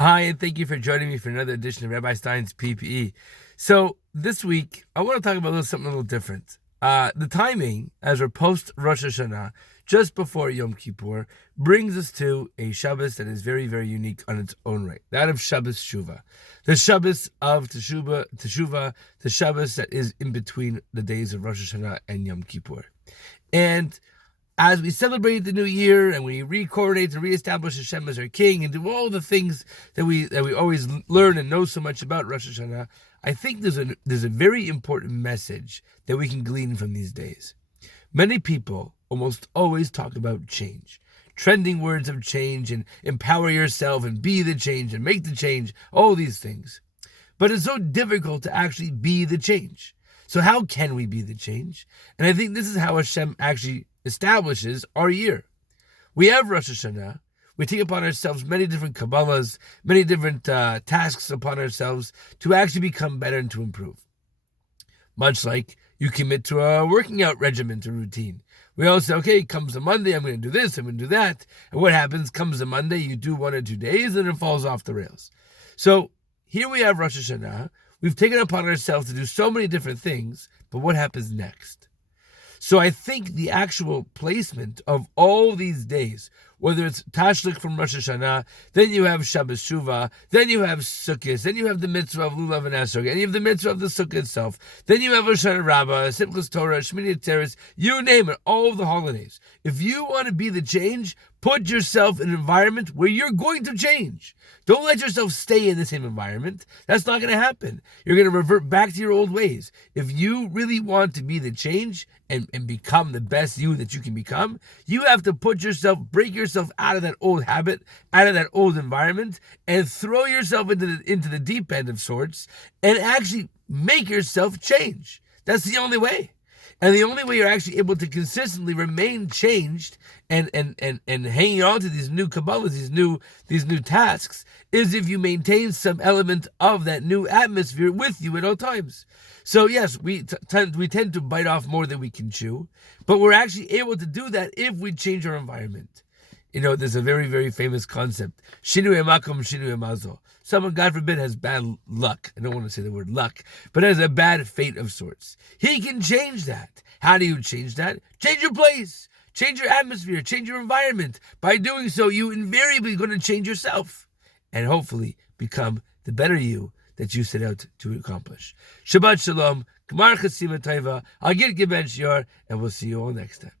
Hi, and thank you for joining me for another edition of Rabbi Stein's PPE. So this week, I want to talk about something a little different. The timing, as we're post Rosh Hashanah, just before Yom Kippur, brings us to a Shabbos that is very, very unique on its own right. That of Shabbos Shuva. The Shabbos of Teshuvah, the Shabbos that is in between the days of Rosh Hashanah and Yom Kippur. And as we celebrate the new year and we re-coordinate to reestablish Hashem as our king and do all the things that we always learn and know so much about Rosh Hashanah, I think there's a very important message that we can glean from these days. Many people almost always talk about change, trending words of change and empower yourself and be the change and make the change, all these things. But it's so difficult to actually be the change. So how can we be the change? And I think this is how Hashem actually establishes our year. We have Rosh Hashanah. We take upon ourselves many different Kabbalahs, many different tasks upon ourselves to actually become better and to improve. Much like you commit to a working out regimen, a routine. We all say, okay, comes the Monday, I'm going to do this, I'm going to do that. And what happens? Comes the Monday, you do 1 or 2 days, and it falls off the rails. So here we have Rosh Hashanah. We've taken upon ourselves to do so many different things, but what happens next? So I think the actual placement of all these days, whether it's Tashlich from Rosh Hashanah, then you have Shabbos Shuva, then you have Sukkot, then you have the mitzvah of Lulav and Esrog, and you have the mitzvah of the Sukkah itself, then you have Hoshana Rabbah, Simchas Torah, Shmini Atzeres, you name it, all of the holidays. If you want to be the change, put yourself in an environment where you're going to change. Don't let yourself stay in the same environment. That's not going to happen. You're going to revert back to your old ways. If you really want to be the change and become the best you that you can become, you have to break yourself out of that old habit, out of that old environment, and throw yourself into the deep end of sorts, and actually make yourself change. That's the only way. And the only way you're actually able to consistently remain changed and hanging on to these new Kabbalahs, these new tasks, is if you maintain some element of that new atmosphere with you at all times. So yes, we tend to bite off more than we can chew, but we're actually able to do that if we change our environment. You know, there's a very, very famous concept. Shinui makom, shinui mazel. Someone, God forbid, has bad luck. I don't want to say the word luck, but has a bad fate of sorts. He can change that. How do you change that? Change your place. Change your atmosphere. Change your environment. By doing so, you invariably going to change yourself and hopefully become the better you that you set out to accomplish. Shabbat Shalom. Gemar Chasima Taiva. I'll get Giben Shior, and we'll see you all next time.